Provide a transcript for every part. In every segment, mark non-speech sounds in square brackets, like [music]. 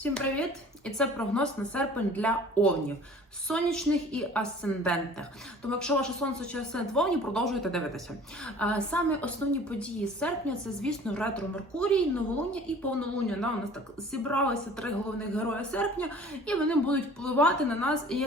Всім привіт! І це прогноз на серпень для овнів, сонячних і асцендентних. Тому, якщо ваше сонце чи асцендент в овні, продовжуйте дивитися. Саме основні події серпня це, звісно, ретро Меркурій, новолуння і повнолуння. Да, у нас так зібралися три головних герої серпня, і вони будуть впливати на нас і,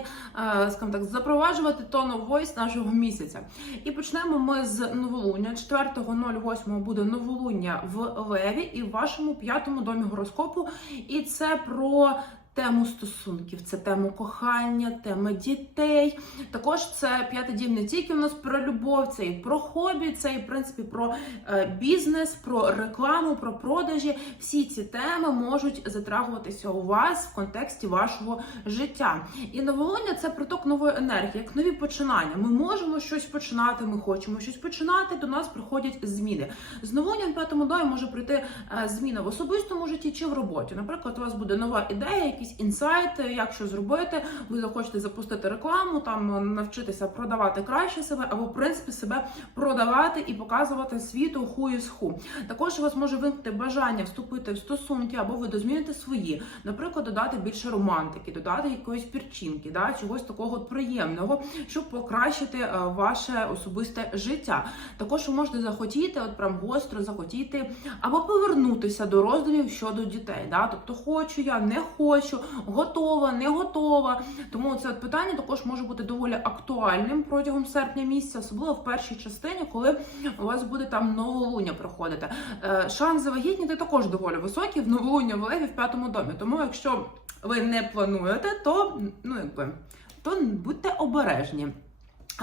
скажімо так, запроваджувати of voice нашого місяця. І почнемо ми з новолуння. 4.08 буде новолуння в Леві і в вашому п'ятому домі гороскопу. І це про тему стосунків, це тему кохання, тема дітей. Також це п'ятий дім не тільки в нас про любов, це і про хобі, це і в принципі про е, бізнес, про рекламу, про продажі. Всі ці теми можуть затрагуватися у вас в контексті вашого життя. І новолуння це приток нової енергії, як нові починання. Ми можемо щось починати, ми хочемо щось починати. До нас приходять зміни. З новолунням п'ятому домі може прийти е, зміна в особистому житті чи в роботі. Наприклад, у вас буде нова ідея, якийсь інсайт, як що зробити. Ви захочете запустити рекламу, там навчитися продавати краще себе, або в принципі себе продавати і показувати світу ху із ху. Також у вас може виникнути бажання вступити в стосунки, або ви дозміните свої, наприклад, додати більше романтики, додати якоїсь пірчинки, да, чогось такого приємного, щоб покращити е, ваше особисте життя. Також ви можете захотіти, от прям гостро захотіти, або повернутися до роздумів щодо дітей. Да? Тобто, хочу я, не хочу, готова, не готова. Тому це от питання також може бути доволі актуальним протягом серпня місяця, особливо в першій частині, коли у вас буде там новолуння проходити. Е, Шанс завагітніти також доволі високий в новолуння в Леві в п'ятому домі. Тому, якщо ви не плануєте, то ну якби то будьте обережні.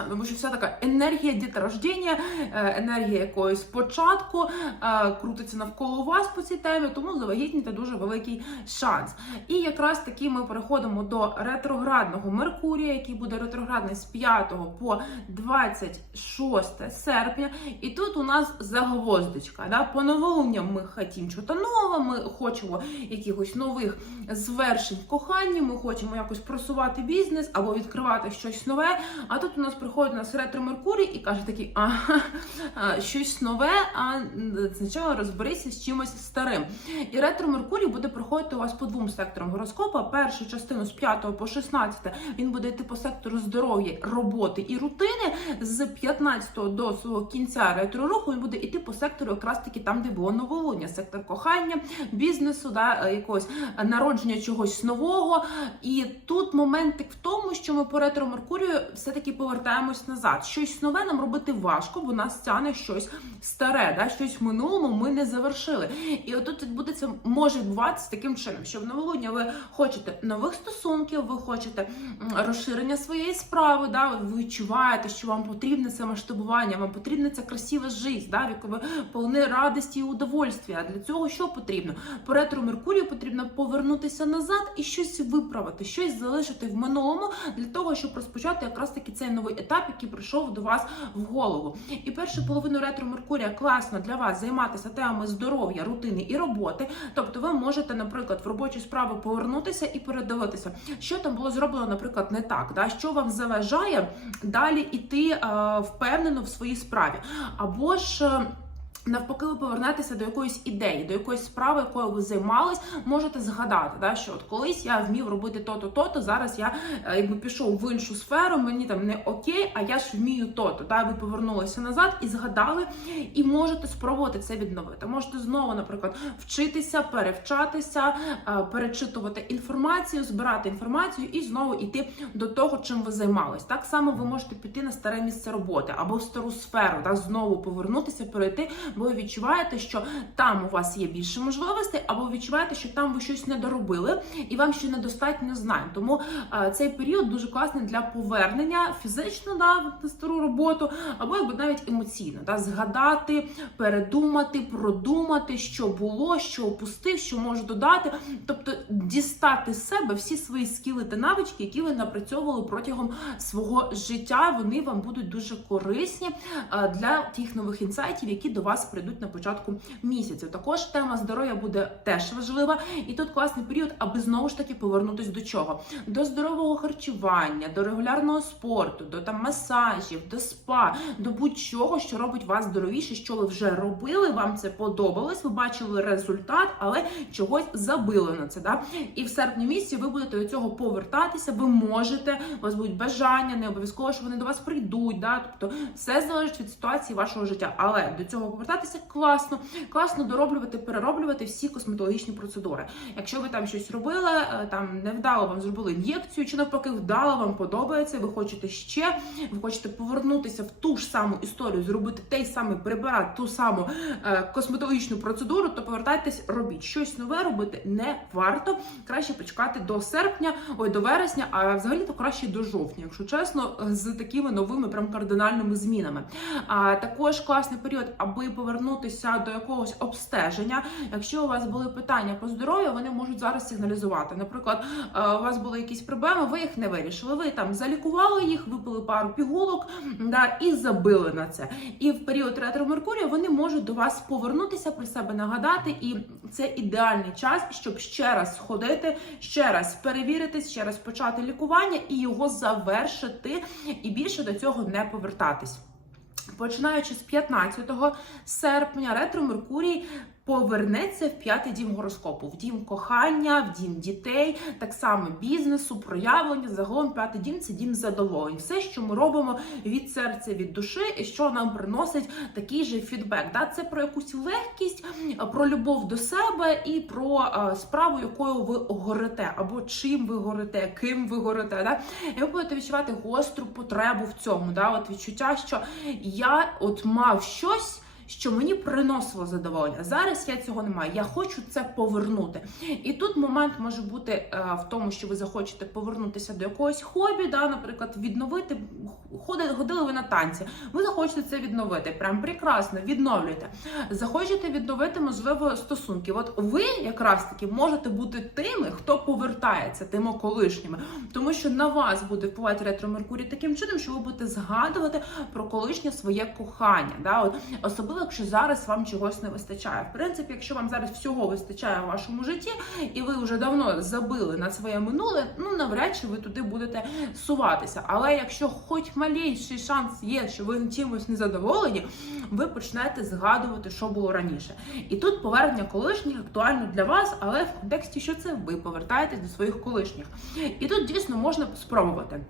Тому що вся така енергія діторождення, е, енергія якоїсь початку е, крутиться навколо вас по цій темі, тому завагітніти дуже великий шанс. І якраз таки ми переходимо до ретроградного Меркурія, який буде ретроградний з 5 по 26 серпня. І тут у нас загвоздочка. Да? По новолунням ми хотімо чого нового, ми хочемо якихось нових звершень в коханні, ми хочемо якось просувати бізнес або відкривати щось нове. А тут у нас приходить у нас ретро Меркурій і каже такий, а, щось нове, а спочатку розберися з чимось старим. І ретро Меркурій буде проходити у вас по двом секторам гороскопа. Першу частину з 5 по 16 він буде йти по сектору здоров'я, роботи і рутини. З 15 до свого кінця ретро руху він буде йти по сектору, якраз таки там, де було новолуння, сектор кохання, бізнесу, да, якогось народження чогось нового. І тут моментик в тому, що ми по ретро Меркурію все-таки повертаємось назад. Щось нове нам робити важко, бо нас тяне щось старе, да? щось в минулому ми не завершили. І отут відбудеться, може відбуватися таким чином, що в новолуння ви хочете нових стосунків, ви хочете розширення своєї справи, да? ви відчуваєте, що вам потрібне це масштабування, вам потрібна ця красива життя, да? в яку ви повні радості і удовольствия. А для цього що потрібно? По ретро Меркурію потрібно повернутися назад і щось виправити, щось залишити в минулому для того, щоб розпочати якраз таки цей новий етап, який прийшов до вас в голову. І першу половину ретро Меркурія класно для вас займатися темами здоров'я, рутини і роботи. Тобто, ви можете, наприклад, в робочу справу повернутися і передивитися, що там було зроблено, наприклад, не так, да? що вам заважає далі іти е, впевнено в своїй справі, або ж. Навпаки, ви повернетеся до якоїсь ідеї, до якоїсь справи, якою ви займались, можете згадати, да, що от колись я вмів робити то-то, то-то, зараз я е, якби пішов в іншу сферу, мені там не окей, а я ж вмію то-то. Да, ви повернулися назад і згадали, і можете спробувати це відновити. Можете знову, наприклад, вчитися, перевчатися, е, перечитувати інформацію, збирати інформацію і знову йти до того, чим ви займались. Так само ви можете піти на старе місце роботи або в стару сферу, да, знову повернутися, перейти бо ви відчуваєте, що там у вас є більше можливостей, або ви відчуваєте, що там ви щось не доробили і вам ще недостатньо знань. Тому е, цей період дуже класний для повернення фізично да, на стару роботу, або якби навіть емоційно, да, згадати, передумати, продумати, що було, що опустив, що можу додати, тобто дістати з себе всі свої скіли та навички, які ви напрацьовували протягом свого життя. Вони вам будуть дуже корисні е, для тих нових інсайтів, які до вас вас прийдуть на початку місяця. Також тема здоров'я буде теж важлива, і тут класний період, аби знову ж таки повернутись до чого? До здорового харчування, до регулярного спорту, до там масажів, до спа, до будь-чого, що робить вас здоровіше, що ви вже робили. Вам це подобалось, ви бачили результат, але чогось забили на це. Да? І в серпні місяці ви будете до цього повертатися. Ви можете, у вас будуть бажання, не обов'язково, що вони до вас прийдуть. Да? Тобто все залежить від ситуації вашого життя. Але до цього повертатися класно, класно дороблювати, перероблювати всі косметологічні процедури. Якщо ви там щось робили, е, там невдало вам зробили ін'єкцію, чи навпаки, вдало вам подобається, ви хочете ще, ви хочете повернутися в ту ж саму історію, зробити той самий препарат, ту саму е, косметологічну процедуру, то повертайтесь, робіть щось нове робити не варто. Краще почекати до серпня, ой, до вересня, а взагалі то краще до жовтня, якщо чесно, з такими новими прям кардинальними змінами. А також класний період, аби повернутися до якогось обстеження. Якщо у вас були питання по здоров'ю, вони можуть зараз сигналізувати. Наприклад, е, у вас були якісь проблеми, ви їх не вирішили. Ви там залікували їх, випили пару пігулок да, і забили на це. І в період ретро Меркурія вони можуть до вас повернутися про себе нагадати, і це ідеальний час, щоб ще раз сходити, ще раз перевіритись, ще раз почати лікування і його завершити, і більше до цього не повертатись. Починаючи з 15 серпня, ретро Меркурій повернеться в п'ятий дім гороскопу, в дім кохання, в дім дітей, так само бізнесу, проявлення. Загалом п'ятий дім це дім задоволень. Все, що ми робимо від серця, від душі, і що нам приносить такий же фідбек. Да? Це про якусь легкість, про любов до себе і про е, справу, якою ви горите, або чим ви горите, ким ви горите. Да? І ви будете відчувати гостру потребу в цьому. Да? От відчуття, що я от мав щось. Що мені приносило задоволення. Зараз я цього не маю. Я хочу це повернути. І тут момент може бути е, в тому, що ви захочете повернутися до якогось хобі, да, наприклад, відновити ходили, ходили ви на танці. Ви захочете це відновити. Прям прекрасно відновлюйте. Захочете відновити, можливо, стосунки. От ви якраз таки можете бути тими, хто повертається тими колишніми, тому що на вас буде впливати ретро Меркурій таким чином, що ви будете згадувати про колишнє своє кохання. Да? От, особливо, якщо зараз вам чогось не вистачає. В принципі, якщо вам зараз всього вистачає в вашому житті, і ви вже давно забили на своє минуле, ну навряд чи ви туди будете суватися. Але якщо хоч малейший шанс є, що ви чимось не задоволені, ви почнете згадувати, що було раніше. І тут повернення колишніх актуально для вас, але в контексті, що це ви повертаєтесь до своїх колишніх. І тут дійсно можна спробувати.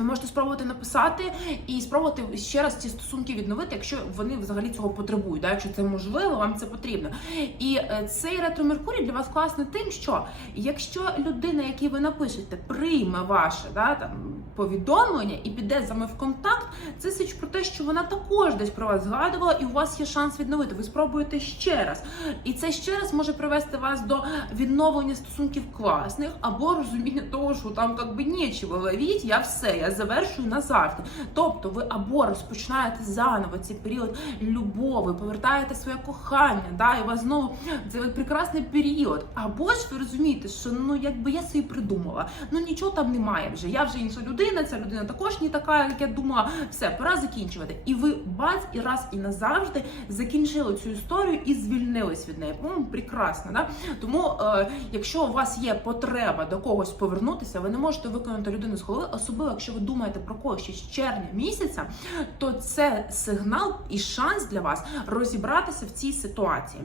Ви можете спробувати написати і спробувати ще раз ці стосунки відновити, якщо вони взагалі цього потребують. Да? Якщо це можливо, вам це потрібно. І е, цей ретро Меркурій для вас класний тим, що якщо людина, якій ви напишете, прийме ваше да, там, повідомлення і піде з вами в контакт, це свідчить про те, що вона також десь про вас згадувала, і у вас є шанс відновити. Ви спробуєте ще раз. І це ще раз може привести вас до відновлення стосунків класних або розуміння того, що там як би нічого ловіть, я все, я завершую назавжди. Тобто ви або розпочинаєте заново цей період любові, повертаєте своє кохання, да, і у вас знову це прекрасний період. Або ж ви розумієте, що ну якби я собі придумала, ну нічого там немає вже. Я вже інша людина, ця людина також не така, як я думала. Все, пора закінчувати. І ви бац, і раз і назавжди закінчили цю історію і звільнились від неї. По-моєму, прекрасно, да? Тому, е, якщо у вас є потреба до когось повернутися, ви не можете виконати людину з голови, особливо якщо ви думаєте про когось ще з червня місяця, то це сигнал і шанс для вас розібратися в цій ситуації.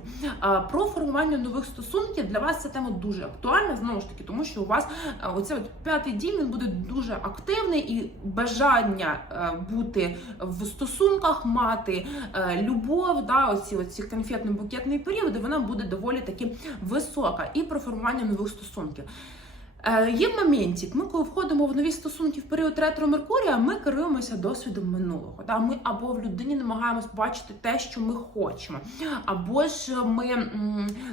Про формування нових стосунків для вас ця тема дуже актуальна, знову ж таки, тому що у вас оце от п'ятий дім він буде дуже активний і бажання бути в стосунках, мати любов, да, оці оці конфетно-букетні періоди, вона буде доволі таки висока і про формування нових стосунків. Е, Є моментик, ми коли входимо в нові стосунки в період ретро Меркурія, ми керуємося досвідом минулого. Да? Ми або в людині намагаємось бачити те, що ми хочемо, або ж ми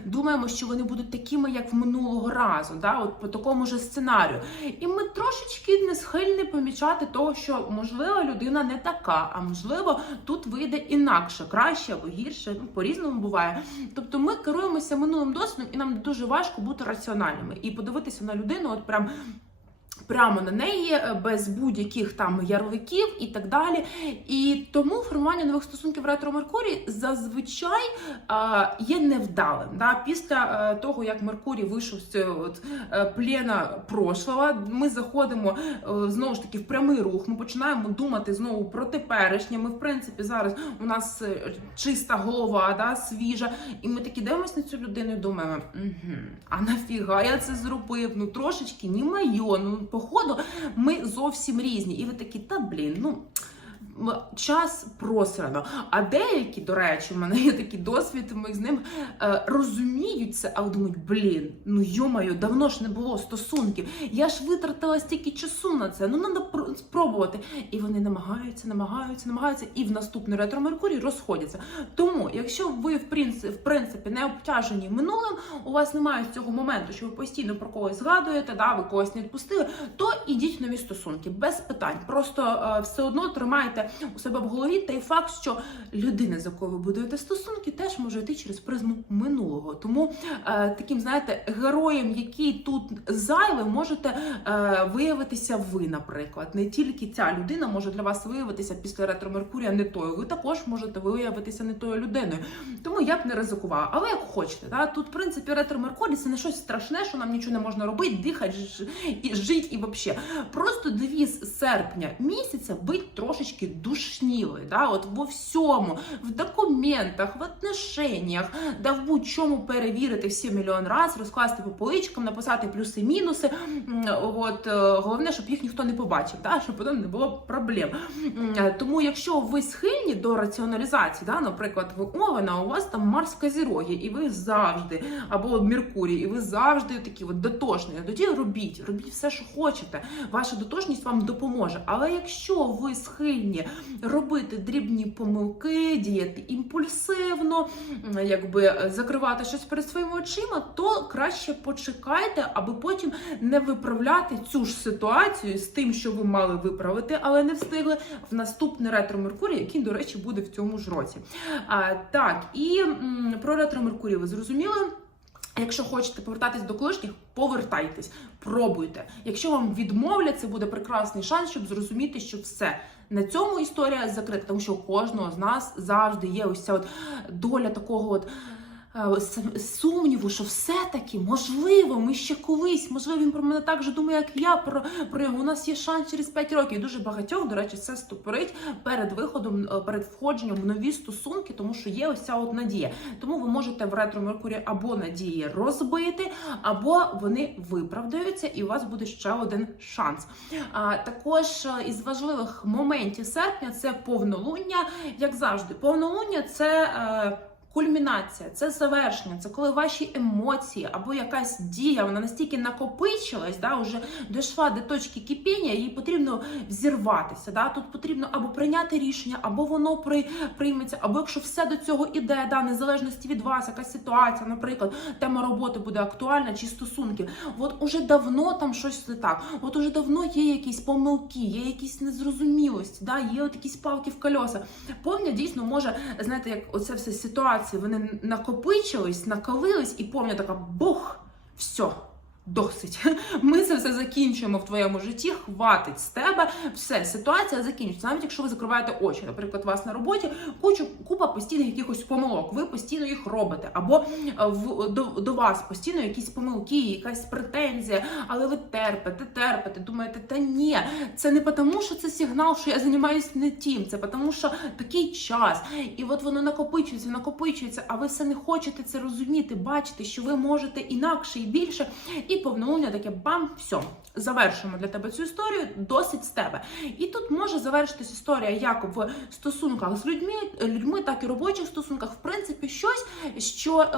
думаємо, що вони будуть такими, як в минулого разу, да? от по такому ж сценарію. І ми трошечки не схильні помічати того, що можливо людина не така, а можливо, тут вийде інакше, краще або гірше. Ну, по-різному буває. Тобто ми керуємося минулим досвідом, і нам дуже важко бути раціональними і подивитися на людину, от прям. Прямо на неї е, без будь-яких там ярликів і так далі. І тому формування нових стосунків ретро Меркурій зазвичай е, є невдалим. Да? Після е, того, як Меркурій вийшов з цього е, плена прошлого, ми заходимо е, знову ж таки в прямий рух. Ми починаємо думати знову про теперішнє. Ми, в принципі, зараз у нас чиста голова, да, свіжа, і ми такі дивимося на цю людину і думаємо, угу, а нафіга я це зробив? Ну трошечки не моє. Походу, ми зовсім різні. І ви такі, та блін, ну. Час просрано. А деякі, до речі, в мене є такий досвід, ми з ним е, розуміють це, але думають, блін, ну йомаю, давно ж не було стосунків. Я ж витратила стільки часу на це. Ну треба спробувати. І вони намагаються, намагаються, намагаються, і в наступний ретро Меркурій розходяться. Тому, якщо ви в принципі, в принципі не обтяжені минулим, у вас немає цього моменту, що ви постійно про когось згадуєте, да, ви когось не відпустили, то ідіть нові стосунки без питань. Просто е, все одно тримайте у себе в голові той факт, що людина, з якою ви будуєте стосунки, теж може йти через призму минулого. Тому е, таким, знаєте, героєм, який тут зайвий, можете е, виявитися ви, наприклад. Не тільки ця людина може для вас виявитися після ретро Меркурія не тою. Ви також можете виявитися не тою людиною. Тому я б не ризикувала. Але як хочете, да? тут, в принципі, ретро Меркурій це не щось страшне, що нам нічого не можна робити, дихати і жити, і взагалі. Просто девіз серпня місяця бить трошечки душнілий, да? от во всьому, в документах, в отношеннях, да в будь-чому перевірити всі мільйон раз, розкласти по поличкам, написати плюси-мінуси. От, е, головне, щоб їх ніхто не побачив, да? щоб потім не було проблем. Е, Тому, якщо ви схильні до раціоналізації, да? наприклад, ви Овена, у вас там Марс в і ви завжди, або Меркурій, і ви завжди такі от дотошні, тоді робіть, робіть все, що хочете. Ваша дотошність вам допоможе. Але якщо ви схильні робити дрібні помилки, діяти імпульсивно, якби е, закривати щось перед своїми очима, то краще почекайте, аби потім не виправляти цю ж ситуацію з тим, що ви мали виправити, але не встигли в наступний ретро Меркурій, який, до речі, буде в цьому ж році. А, так, і м, про ретро Меркурій ви зрозуміли. Якщо хочете повертатись до колишніх, повертайтесь, пробуйте. Якщо вам відмовлять, це буде прекрасний шанс, щоб зрозуміти, що все на цьому історія закрита, тому що у кожного з нас завжди є ось ця от доля такого от. Е, Сумніву, що все-таки можливо, ми ще колись, можливо, він про мене так же думає, як я про, про його. У нас є шанс через 5 років. І дуже багатьох, до речі, це стопорить перед виходом, е, перед входженням в нові стосунки, тому що є ось ця от надія. Тому ви можете в ретро Меркурі або надії розбити, або вони виправдаються, і у вас буде ще один шанс. А, також е, із важливих моментів серпня це повнолуння. Як завжди, повнолуння це. Кульмінація, це завершення, це коли ваші емоції або якась дія вона настільки накопичилась, да, вже дійшла до точки кипіння, їй потрібно взірватися. Да? Тут потрібно або прийняти рішення, або воно при, прийметься, або якщо все до цього іде, да, незалежності від вас, якась ситуація, наприклад, тема роботи буде актуальна чи стосунків. От уже давно там щось не так. От уже давно є якісь помилки, є якісь незрозумілості, да? є от якісь палки в кольоса. Повня дійсно може, знаєте, як оце все ситуації, вони накопичились, накалились, і повня така бух, все. Досить. [laughs] Ми це все закінчуємо в твоєму житті. Хватить з тебе. Все, ситуація закінчиться. Навіть якщо ви закриваєте очі, наприклад, у вас на роботі кучу купа постійних якихось помилок. Ви постійно їх робите, або е, в до, до вас постійно якісь помилки, якась претензія, але ви терпите, терпите. Думаєте, та ні, це не тому, що це сигнал, що я займаюся не тим. Це тому, що такий час, і от воно накопичується, накопичується. А ви все не хочете це розуміти, бачити, що ви можете інакше і більше. І повнолуння таке бам, все, завершуємо для тебе цю історію, досить з тебе. І тут може завершитись історія як в стосунках з людьми, людьми, так і робочих стосунках. В принципі, щось, що е,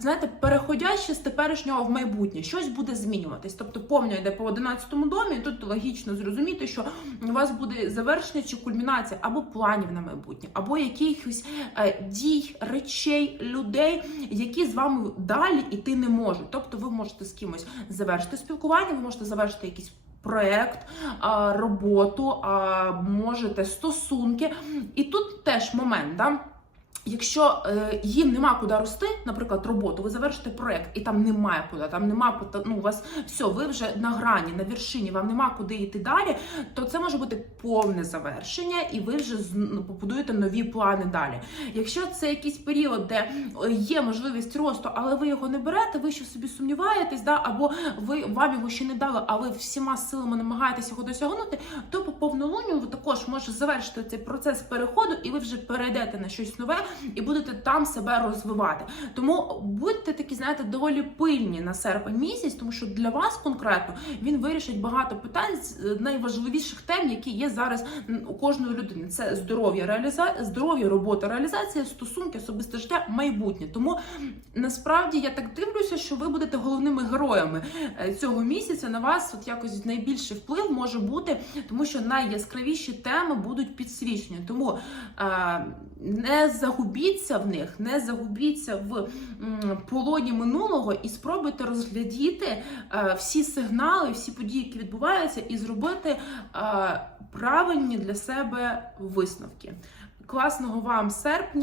знаєте, переходяще з теперішнього в майбутнє, щось буде змінюватись. Тобто, повня йде по 11-му домі, і тут логічно зрозуміти, що у вас буде завершення чи кульмінація або планів на майбутнє, або якихось е, дій, речей, людей, які з вами далі іти не можуть. Тобто, ви можете з кимось завершити спілкування, ви можете завершити якийсь проект, роботу, можете стосунки. І тут теж момент, да? Якщо е, їм нема куди рости, наприклад, роботу, ви завершите проект, і там немає куди, там нема ну, у вас все, ви вже на грані, на вершині, вам нема куди йти далі, то це може бути повне завершення, і ви вже ну, побудуєте нові плани далі. Якщо це якийсь період, де е, є можливість росту, але ви його не берете, ви ще собі сумніваєтесь, да, або ви вам його ще не дали, а ви всіма силами намагаєтесь його досягнути, то по повнолунню ви також можете завершити цей процес переходу, і ви вже перейдете на щось нове і будете там себе розвивати. Тому будьте такі, знаєте, доволі пильні на серпень місяць, тому що для вас конкретно він вирішить багато питань з е, найважливіших тем, які є зараз у кожної людини. Це здоров'я, реаліза... здоров'я, робота, реалізація, стосунки, особисте життя, майбутнє. Тому насправді я так дивлюся, що ви будете головними героями е, цього місяця. На вас от якось найбільший вплив може бути, тому що найяскравіші теми будуть підсвічені. Тому е, не загубіться в них, не загубіться в полоні минулого і спробуйте розглядіти е, всі сигнали, всі події, які відбуваються, і зробити е, правильні для себе висновки. Класного вам серпня!